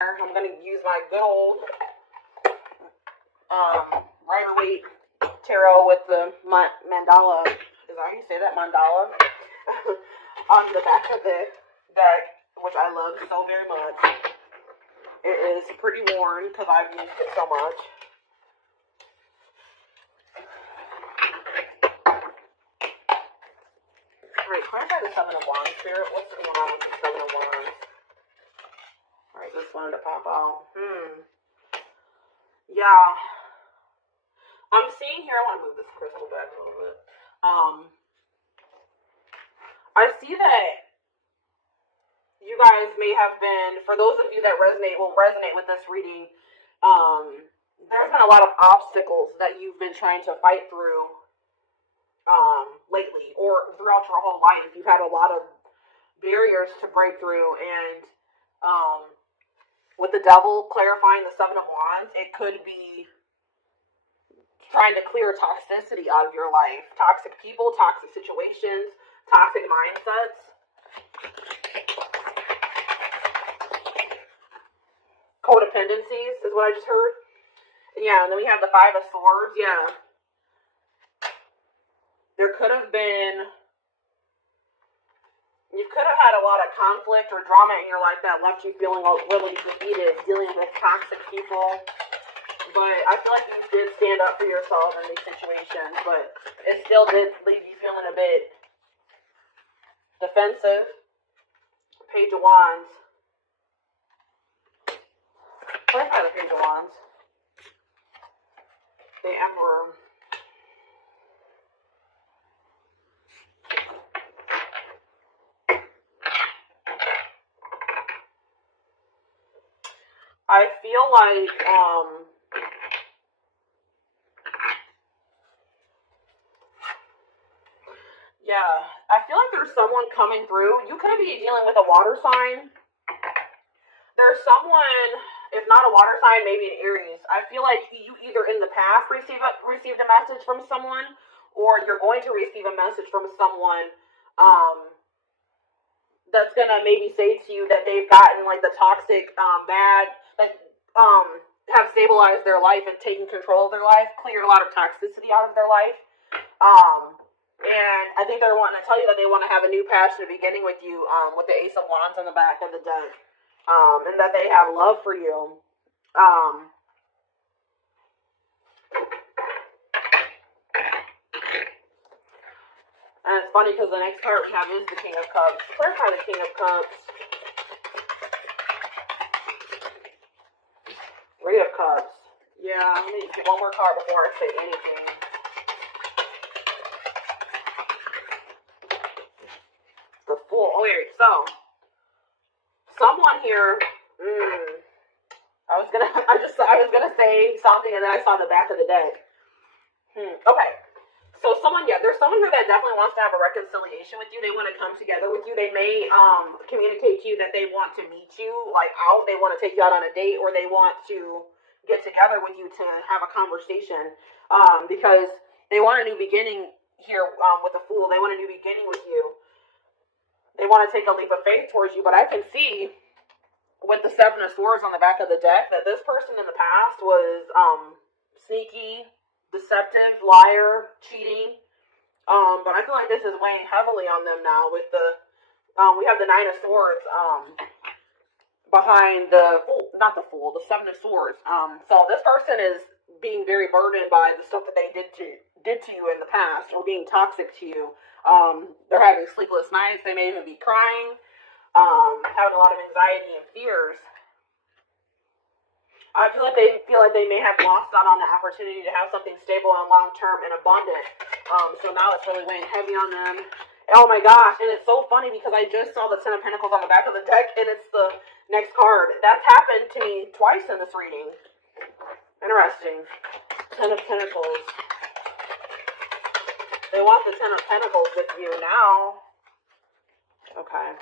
I'm going to use my good old Rider-Waite tarot with the mandala. Is that how you say that? Mandala? On the back of the deck, which I love so very much. It is pretty worn because I've used it so much. Alright, clarify the Seven of Wands, Spirit. What's going on with the Seven of Wands? Alright, just wanted to pop out. Yeah. I'm seeing here, I want to move this crystal back a little bit. I see that you guys may have been, for those of you that will resonate with this reading, there's been a lot of obstacles that you've been trying to fight through lately, or throughout your whole life. You've had a lot of barriers to break through, and with the devil clarifying the Seven of Wands, it could be trying to clear toxicity out of your life. Toxic people, toxic situations, toxic mindsets. Codependencies is what I just heard. Yeah, and then we have the Five of Swords. Yeah. There could have been, you could have had a lot of conflict or drama in your life that left you feeling really defeated, dealing with toxic people. But I feel like you did stand up for yourself in these situations, but it still did leave you feeling a bit defensive. Page of Wands. Let's have the Page of Wands. The Emperor. I feel like, yeah, I feel like there's someone coming through. You could be dealing with a water sign. There's someone, if not a water sign, maybe an Aries. I feel like you either in the past received a message from someone, or you're going to receive a message from someone that's going to maybe say to you that they've gotten like the toxic, bad, like, have stabilized their life and taken control of their life, cleared a lot of toxicity out of their life. And I think they're wanting to tell you that they want to have a new passionate beginning with you, with the Ace of Wands on the back of the deck. And that they have love for you. And it's funny because the next card we have is the King of Cups. Clarify the King of Cups. Three of Cups. Yeah, let me get one more card before I say anything. The Fool. Oh, wait, so someone here. I was gonna say something, and then I saw the back of the deck. Okay. So there's someone here that definitely wants to have a reconciliation with you. They want to come together with you. They may communicate to you that they want to meet you, like out. They want to take you out on a date, or they want to get together with you to have a conversation, because they want a new beginning here with the Fool. They want a new beginning with you. They want to take a leap of faith towards you, but I can see with the Seven of Swords on the back of the deck that this person in the past was sneaky, deceptive, liar, cheating. But I feel like this is weighing heavily on them now with the, we have the Nine of Swords behind the Seven of Swords. So this person is being very burdened by the stuff that they did to you in the past, or being toxic to you. They're having sleepless nights. They may even be crying, having a lot of anxiety and fears. I feel like they may have lost out on the opportunity to have something stable and long-term and abundant. So now it's really weighing heavy on them. Oh my gosh, and it's so funny because I just saw the Ten of Pentacles on the back of the deck, and it's the next card. That's happened to me twice in this reading. Interesting. Ten of Pentacles. They want the Ten of Pentacles with you now. Okay.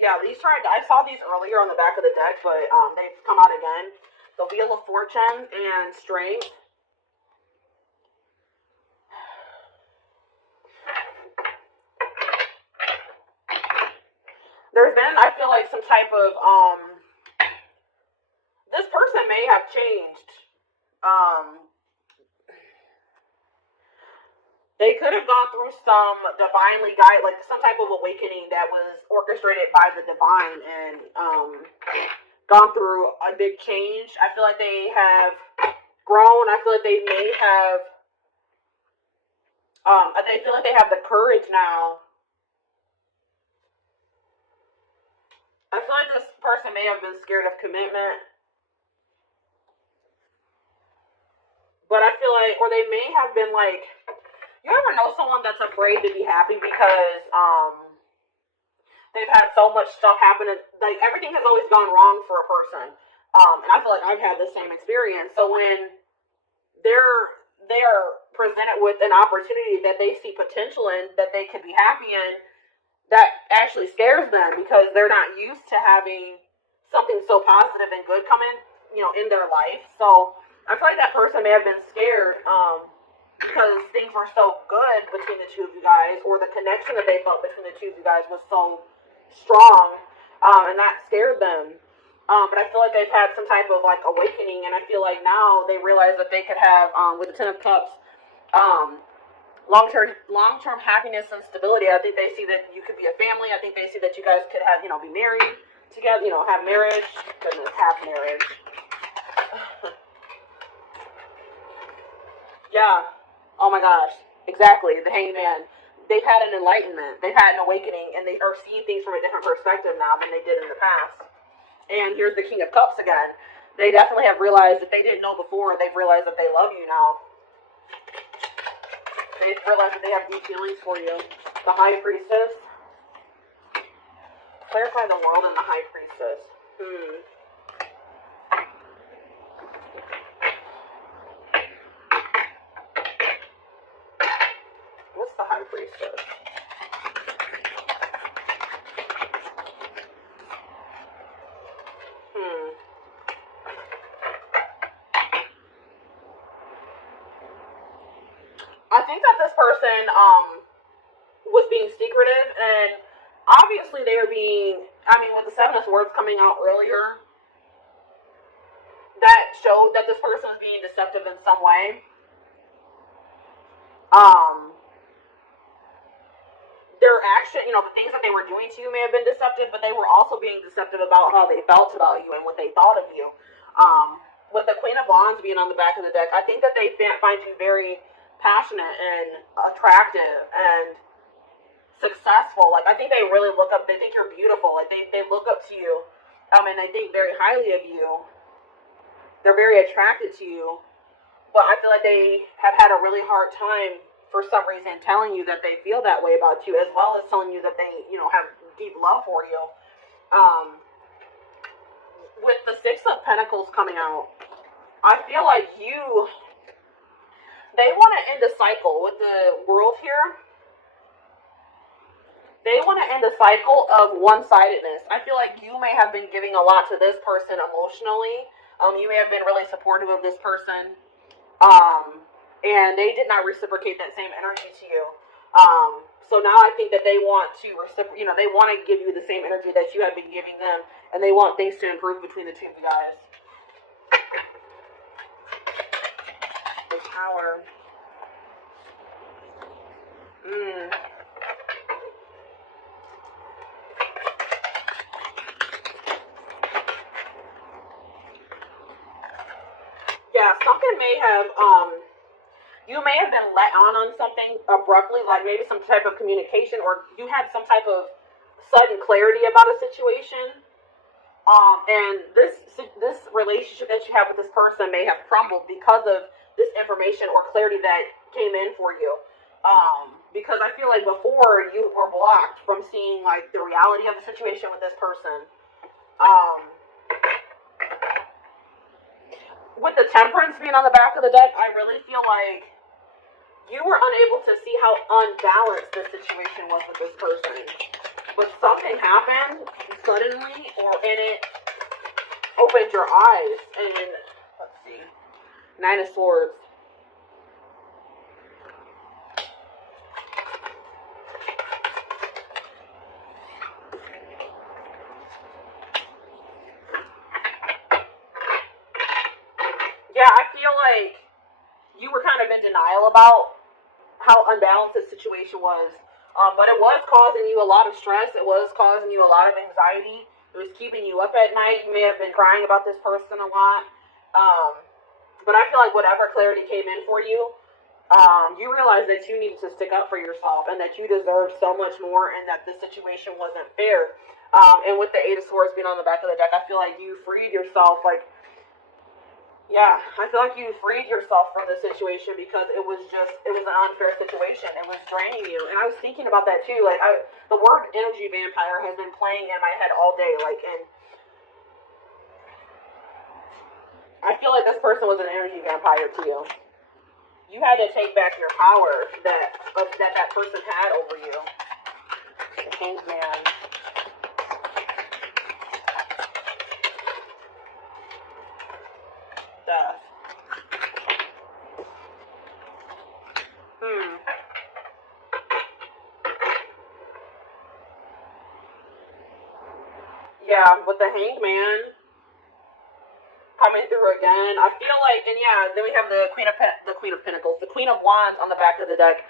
Yeah, I saw these earlier on the back of the deck, but they've come out again. The Wheel of Fortune and Strength. There's been, I feel like, some type of may have changed. They could have gone through some divinely guided, like some type of awakening that was orchestrated by the divine, and gone through a big change. I feel like they have grown. I feel like they may have, I feel like they have the courage now. I feel like this person may have been scared of commitment. But I feel like, or they may have been like, you ever know someone that's afraid to be happy because they've had so much stuff happen, and like everything has always gone wrong for a person. And I feel like I've had the same experience. So when they're presented with an opportunity that they see potential in, that they could be happy in, that actually scares them because they're not used to having something so positive and good come in, in their life. So I feel like that person may have been scared, because things were so good between the two of you guys, or the connection that they felt between the two of you guys was so strong, and that scared them. But I feel like they've had some type of like awakening, and I feel like now they realize that they could have, with the Ten of Cups, long-term happiness and stability. I think they see that you could be a family. I think they see that you guys could have, be married together, have marriage. Goodness, have marriage. Yeah. Oh my gosh. Exactly. The Hangman. They've had an enlightenment. They've had an awakening, and they are seeing things from a different perspective now than they did in the past. And here's the King of Cups again. They definitely have realized that they didn't know before. They've realized that they love you now. They've realized that they have deep feelings for you. The High Priestess. Clarify the world and the High Priestess. What's the High Priestess? I think that this person was being secretive, and obviously they are being, with the Seven of Swords coming out earlier, that showed that this person was being deceptive in some way. Their action, the things that they were doing to you may have been deceptive, but they were also being deceptive about how they felt about you and what they thought of you. With the Queen of Wands being on the back of the deck, I think that they find you very passionate and attractive and successful. Like, I think they really look up, they think you're beautiful. Like, they look up to you, and they think very highly of you. They're very attracted to you, but I feel like they have had a really hard time, for some reason, telling you that they feel that way about you, as well as telling you that they, have deep love for you. With the Six of Pentacles coming out, I feel like they want to end a cycle with the World here. They want to end a cycle of one-sidedness. I feel like you may have been giving a lot to this person emotionally. You may have been really supportive of this person. And they did not reciprocate that same energy to you. So now I think that they want to they want to give you the same energy that you have been giving them, and they want things to improve between the two of you guys. The Tower. Yeah, something may have you may have been let on something abruptly, like maybe some type of communication, or you had some type of sudden clarity about a situation. And this relationship that you have with this person may have crumbled because of this information or clarity that came in for you. Because I feel like before you were blocked from seeing like the reality of the situation with this person. With the Temperance being on the back of the deck, I really feel like you were unable to see how unbalanced the situation was with this person. But something happened suddenly, and it opened your eyes. And let's see, Nine of Swords. Yeah, I feel like you were kind of in denial about how unbalanced the situation was. But it was causing you a lot of stress. It was causing you a lot of anxiety. It was keeping you up at night. You may have been crying about this person a lot. But I feel like whatever clarity came in for you, you realized that you needed to stick up for yourself and that you deserved so much more and that the situation wasn't fair. And with the Eight of Swords being on the back of the deck, I feel like you freed yourself. Like, yeah, I feel like you freed yourself from the situation because it was an unfair situation. It was draining you. And I was thinking about that too. Like, the word energy vampire has been playing in my head all day. Like, and I feel like this person was an energy vampire to you. You had to take back your power that person had over you. The Hanged Man. Death. Yeah, with the Hanged Man coming through again, I feel like, and yeah, then we have the Queen of Pentacles, the Queen of Wands on the back of the deck.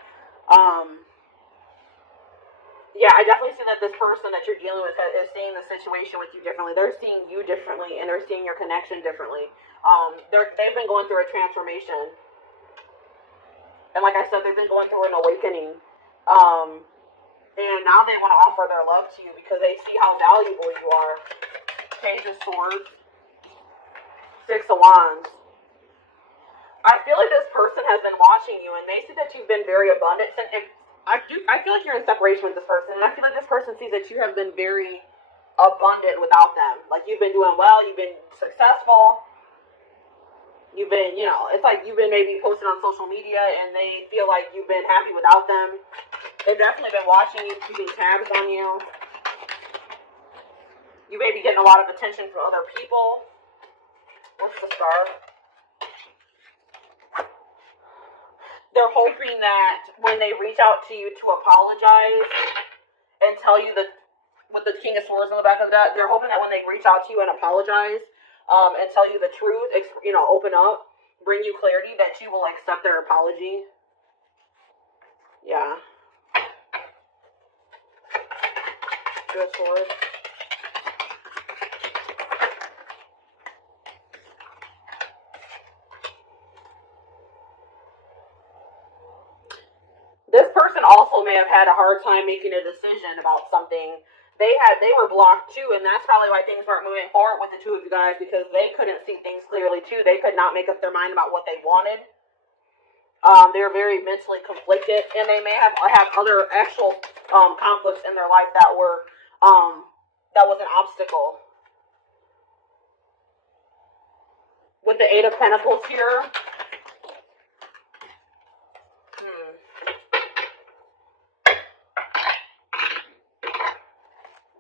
Yeah, I definitely see that this person that you're dealing with is seeing the situation with you differently. They're seeing you differently, and they're seeing your connection differently. They've been going through a transformation, and like I said, they've been going through an awakening. And now they want to offer their love to you because they see how valuable you are. Page of Swords, Six of Wands. I feel like this person has been watching you, and they see that you've been very abundant. And I feel like you're in separation with this person, and I feel like this person sees that you have been very abundant without them. Like, you've been doing well, you've been successful. You've been, it's like you've been maybe posting on social media, and they feel like you've been happy without them. They've definitely been watching you, keeping tabs on you. You may be getting a lot of attention from other people. What's the Star? They're hoping that when they reach out to you to apologize and tell you that, with the King of Swords on the back of that, they're hoping that when they reach out to you and apologize and tell you the truth, open up, bring you clarity, that you will accept their apology. Yeah. Good Sword. This person also may have had a hard time making a decision about something. They were blocked too, and that's probably why things weren't moving forward with the two of you guys, because they couldn't see things clearly too. They could not make up their mind about what they wanted. They were very mentally conflicted, and they may have other actual conflicts in their life that were that was an obstacle. With the Eight of Pentacles here.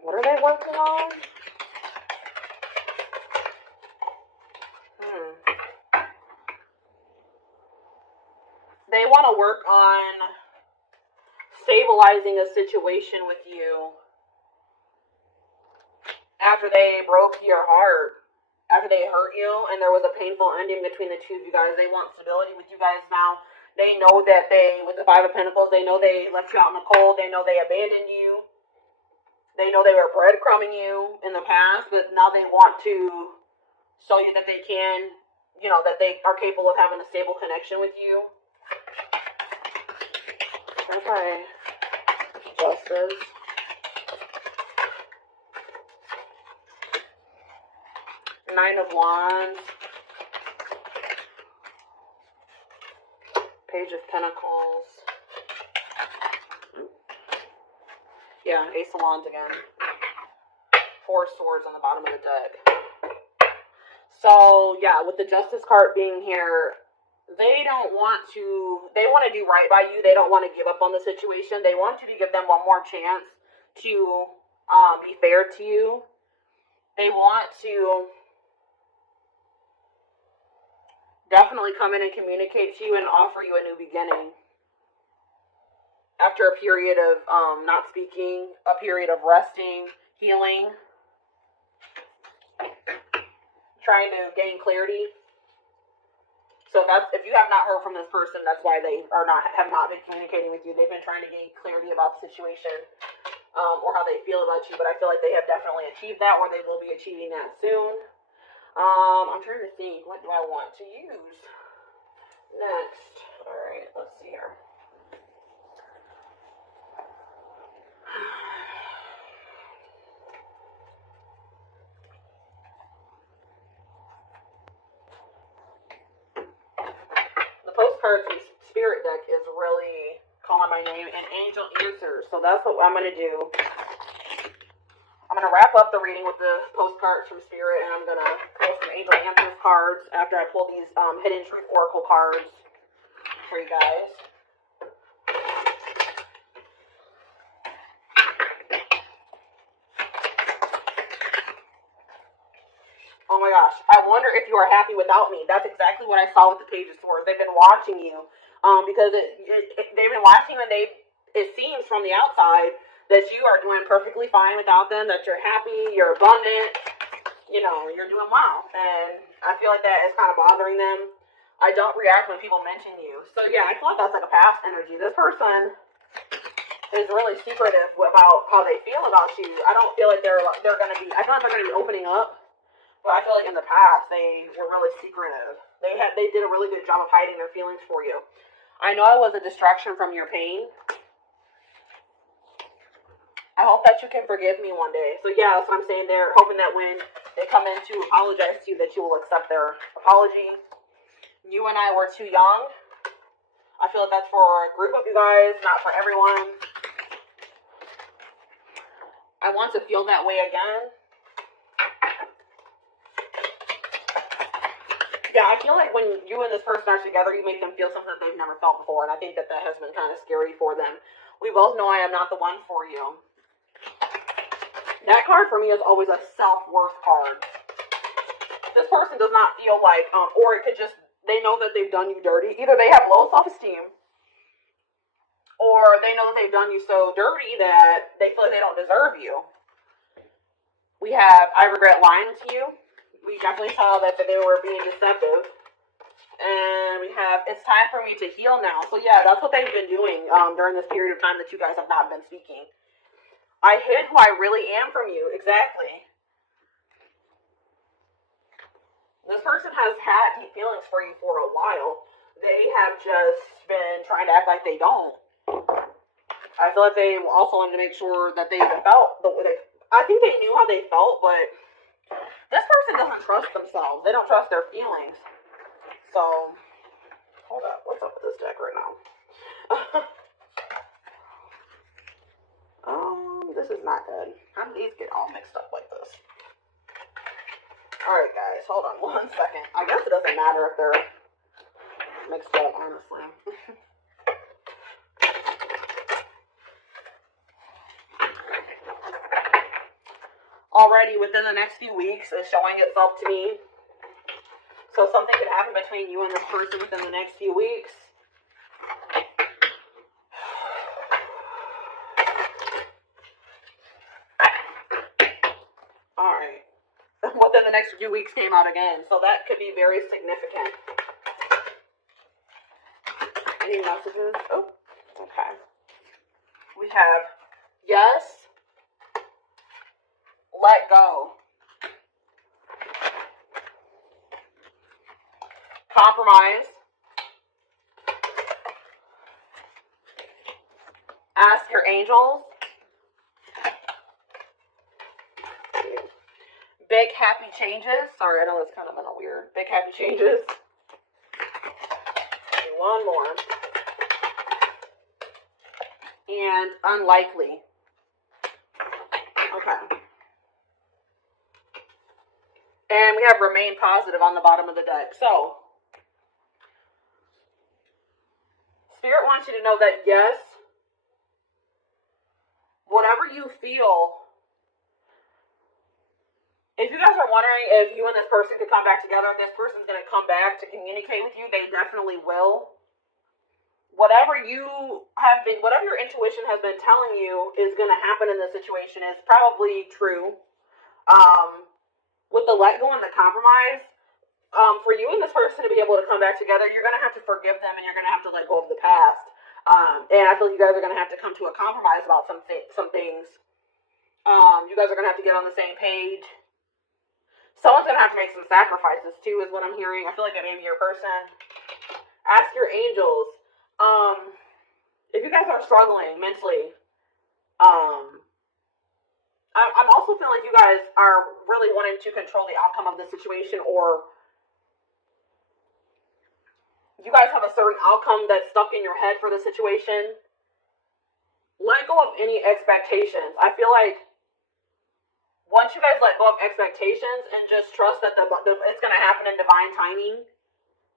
What are they working on? They want to work on stabilizing a situation with you after they broke your heart, after they hurt you, and there was a painful ending between the two of you guys. They want stability with you guys now. They know that with the Five of Pentacles, they know they left you out in the cold. They know they abandoned you. They know they were breadcrumbing you in the past, but now they want to show you that they can, that they are capable of having a stable connection with you. Okay. Justice. Nine of Wands. Page of Pentacles. Yeah, Ace of Wands again. Four Swords on the bottom of the deck. So, yeah, with the Justice card being here, they want to do right by you. They don't want to give up on the situation. They want you to give them one more chance to be fair to you. They want to definitely come in and communicate to you and offer you a new beginning. After a period of not speaking, a period of resting, healing, trying to gain clarity. So if you have not heard from this person, that's why they have not been communicating with you. They've been trying to gain clarity about the situation, or how they feel about you. But I feel like they have definitely achieved that, or they will be achieving that soon. I'm trying to think, what do I want to use next? All right, let's see here. The postcards from Spirit deck is really calling my name and angel answers. So that's what I'm going to do. I'm going to wrap up the reading with the postcards from Spirit, and I'm going to pull some angel answers cards after I pull these hidden truth oracle cards for you guys. Oh my gosh, I wonder if you are happy without me. That's exactly what I saw with the Page of Swords. They've been watching you, because they've been watching you, and it seems from the outside that you are doing perfectly fine without them, that you're happy, you're abundant, you know, you're doing well. And I feel like that is kind of bothering them. I don't react when people mention you. So yeah, I feel like that's like a past energy. This person is really secretive about how they feel about you. I don't feel like they're going to be, I feel like they're going to be opening up. But I feel like in the past, they were really secretive. They did a really good job of hiding their feelings for you. I know I was a distraction from your pain. I hope that you can forgive me one day. So yeah, that's what I'm saying there. Hoping that when they come in to apologize to you, that you will accept their apology. You and I were too young. I feel like that's for a group of you guys, not for everyone. I want to feel that way again. Yeah, I feel like when you and this person are together, you make them feel something that they've never felt before, and I think that has been kind of scary for them. We both know I am not the one for you. That card for me is always a self-worth card. This person does not feel like, or it could just, they know that they've done you dirty. Either they have low self-esteem, or they know that they've done you so dirty that they feel like they don't deserve you. We have, I regret lying to you. We definitely saw that they were being deceptive. And we have, it's time for me to heal now. So yeah, that's what they've been doing during this period of time that you guys have not been speaking. I hid who I really am from you. Exactly. This person has had deep feelings for you for a while. They have just been trying to act like they don't. I feel like they also wanted to make sure that they felt the way I think they knew how they felt, but this person doesn't trust themselves. They don't trust their feelings. So, hold up. What's up with this deck right now? This is not good. How did these get all mixed up like this? Alright, guys. Hold on 1 second. I guess it doesn't matter if they're mixed up, honestly. Already within the next few weeks is showing itself to me. So something could happen between you and this person within the next few weeks. Alright. Within the next few weeks came out again. So that could be very significant. Any messages? Oh, okay. We have yes. Let go. Compromise. Ask your angels. Big happy changes. Sorry, I know it's kind of been a weird. Big happy changes. One more. And unlikely. Okay. And we have remain positive on the bottom of the deck. So, Spirit wants you to know that yes, whatever you feel, if you guys are wondering if you and this person could come back together, if this person's going to come back to communicate with you, they definitely will. Whatever whatever your intuition has been telling you is going to happen in this situation is probably true. With the let go and the compromise, for you and this person to be able to come back together, you're going to have to forgive them and you're going to have to let go of the past. And I feel like you guys are going to have to come to a compromise about some things. You guys are going to have to get on the same page. Someone's going to have to make some sacrifices too, is what I'm hearing. I feel like it may be your person. Ask your angels. If you guys are struggling mentally, I'm also feeling like you guys are really wanting to control the outcome of the situation, or you guys have a certain outcome that's stuck in your head for the situation. Let go of any expectations. I feel like once you guys let go of expectations and just trust that it's going to happen in divine timing,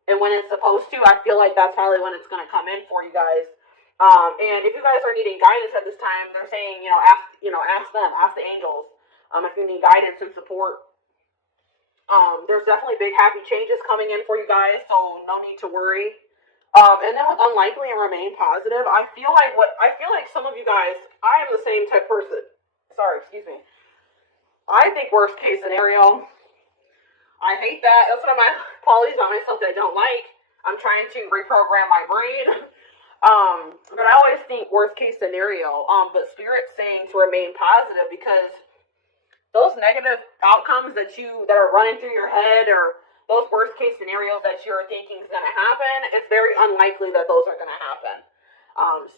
and when it's supposed to, I feel like that's probably when it's going to come in for you guys. And if you guys are needing guidance at this time, they're saying, ask them, ask the angels, if you need guidance and support. There's definitely big happy changes coming in for you guys, so no need to worry. And then with unlikely and remain positive, I feel like some of you guys, I am the same type person. Sorry, excuse me. I think worst case scenario. I hate that. That's one of my qualities about myself that I don't like. I'm trying to reprogram my brain. But I always think worst case scenario. But Spirit's saying to remain positive, because those negative outcomes that are running through your head, or those worst case scenarios that you're thinking is going to happen, it's very unlikely that those are going to happen.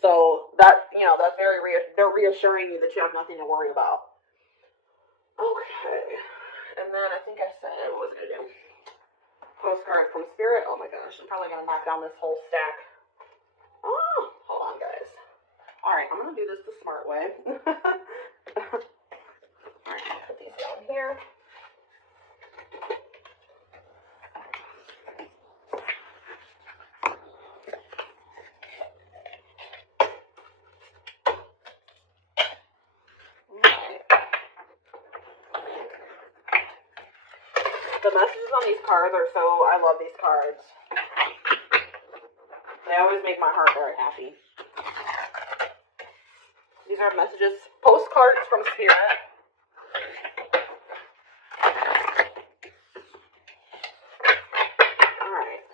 So that, that's they're reassuring you that you have nothing to worry about. Okay. And then I think I said, what was I going to do? Postcard from Spirit. Oh my gosh, I'm probably going to knock down this whole stack. Oh, hold on, guys. Alright, I'm going to do this the smart way. Alright, I'll put these down here. The messages on these cards are I love these cards. They always make my heart very happy. These are messages, postcards from Spirit. Alright.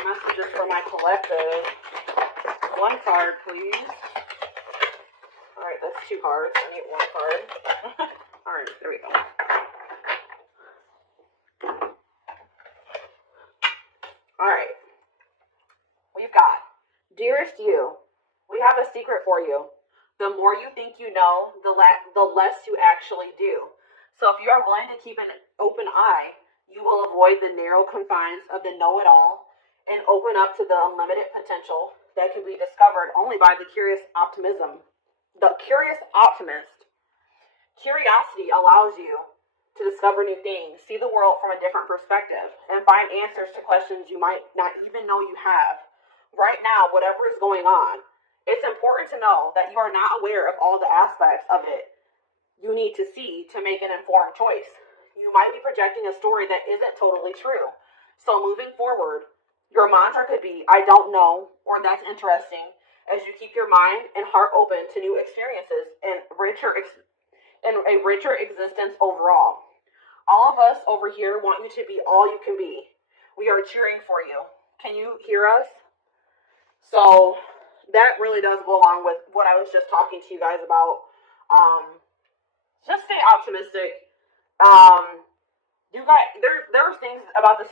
Messages for my collective. One card, please. Alright, that's 2 cards. I need 1 card. Alright, there we go. Alright. We've got, dearest you, we have a secret for you. The more you think you know, the less you actually do. So if you are willing to keep an open eye, you will avoid the narrow confines of the know-it-all and open up to the unlimited potential that can be discovered only by the curious optimism. The curious optimist. Curiosity allows you to discover new things, see the world from a different perspective, and find answers to questions you might not even know you have. Right now, whatever is going on, it's important to know that you are not aware of all the aspects of it you need to see to make an informed choice. You might be projecting a story that isn't totally true. So moving forward, your mantra could be, I don't know, or that's interesting, as you keep your mind and heart open to new experiences and a richer existence overall. All of us over here want you to be all you can be. We are cheering for you. Can you hear us? So that really does go along with what I was just talking to you guys about. Just stay optimistic. You guys, there are things about this